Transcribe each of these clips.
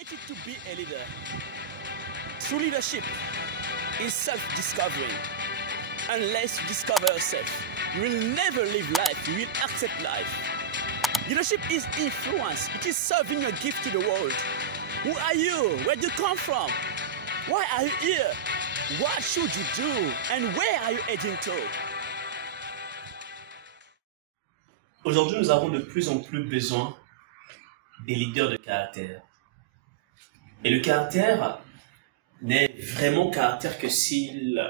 created to be a leader. True leadership is self-discovery. Unless you discover yourself, you will never live life, you will accept life. Leadership is influence. It is serving your gift to the world. Who are you? Where do you come from? Why are you here? What should you do? And where are you heading to? Aujourd'hui, nous avons de plus en plus besoin des leaders de caractère. Et le caractère n'est vraiment caractère que s'il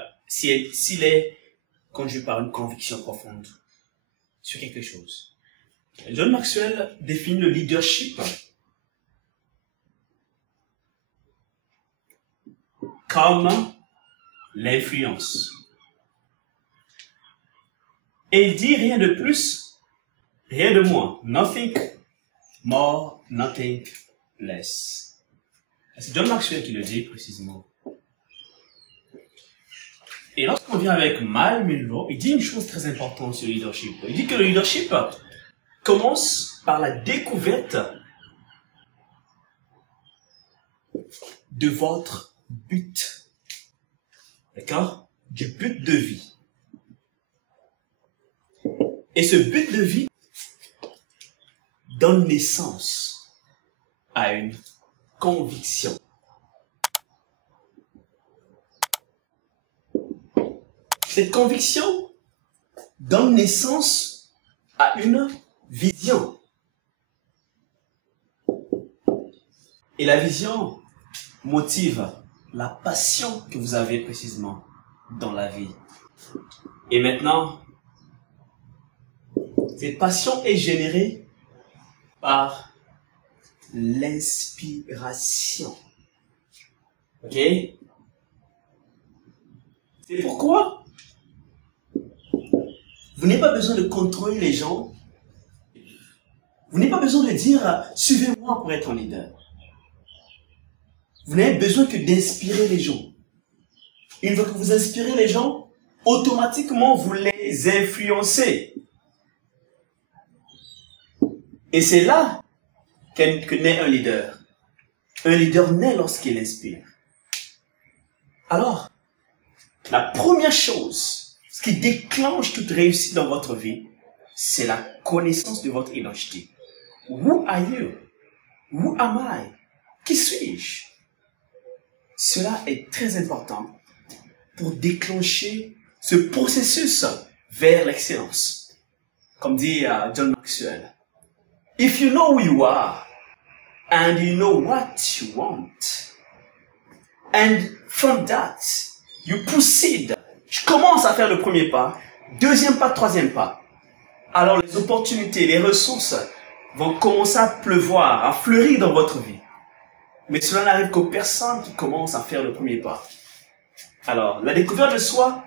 est conduit par une conviction profonde sur quelque chose. John Maxwell définit le leadership comme l'influence. Et il dit rien de plus, rien de moins. Nothing more, nothing less. C'est John Maxwell qui le dit précisément. Et lorsqu'on vient avec Mal Munro, il dit une chose très importante sur le leadership. Il dit que le leadership commence par la découverte de votre but. D'accord? Du but de vie. Et ce but de vie donne naissance à une conviction. Cette conviction donne naissance à une vision. Et la vision motive la passion que vous avez précisément dans la vie. Et maintenant, cette passion est générée par l'inspiration. Ok? C'est pourquoi vous n'avez pas besoin de contrôler les gens. Vous n'avez pas besoin de dire « Suivez-moi pour être un leader ». Vous n'avez besoin que d'inspirer les gens. Une fois que vous inspirez les gens, automatiquement vous les influencez. Et c'est là que naît un leader. Un leader naît lorsqu'il inspire. Alors, la première chose, ce qui déclenche toute réussite dans votre vie, c'est la connaissance de votre identité. Who are you? Who am I? Qui suis-je? Cela est très important pour déclencher ce processus vers l'excellence. Comme dit John Maxwell, if you know who you are and you know what you want, and from that you proceed, tu commences à faire le premier pas, deuxième pas, troisième pas. Alors les opportunités, les ressources vont commencer à pleuvoir, à fleurir dans votre vie. Mais cela n'arrive qu'aux personnes qui commencent à faire le premier pas. Alors, la découverte de soi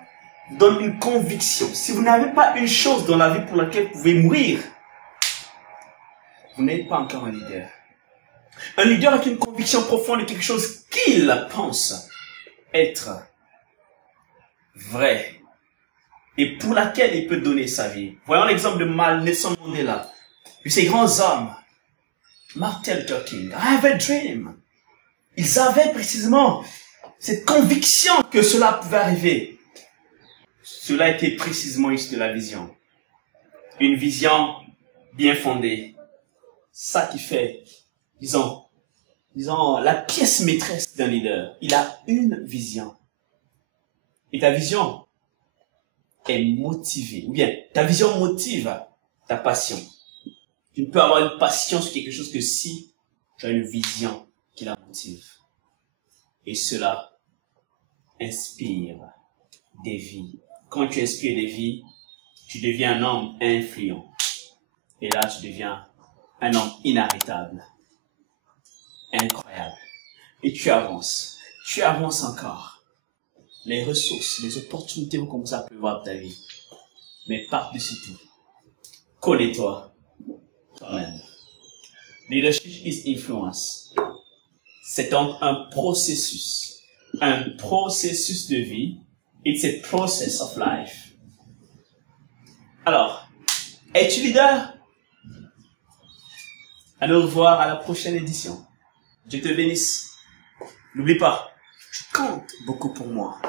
donne une conviction. Si vous n'avez pas une chose dans la vie pour laquelle vous pouvez mourir, vous n'êtes pas encore un leader. Un leader avec une conviction profonde de quelque chose qu'il pense être vrai et pour laquelle il peut donner sa vie. Voyons l'exemple de Nelson Mandela, de ces grands hommes. Martin Luther King, I have a dream. Ils avaient précisément cette conviction que cela pouvait arriver. Cela était précisément issu de la vision. Une vision bien fondée. Ça qui fait, disons, la pièce maîtresse d'un leader. Il a une vision. Et ta vision est motivée. Ou bien, ta vision motive ta passion. Tu ne peux avoir une passion sur quelque chose que si tu as une vision qui la motive. Et cela inspire des vies. Quand tu inspires des vies, tu deviens un homme influent. Et là, tu deviens un homme inarrêtable. Incroyable. Et tu avances. Tu avances encore. Les ressources, les opportunités vont commencer à pleuvoir dans ta vie. Mais par-dessus tout, connais-toi toi-même. Leadership is influence. C'est donc un processus de vie. It's a process of life. Alors, es-tu leader? À nous revoir à la prochaine édition. Dieu te bénisse. N'oublie pas, tu comptes beaucoup pour moi.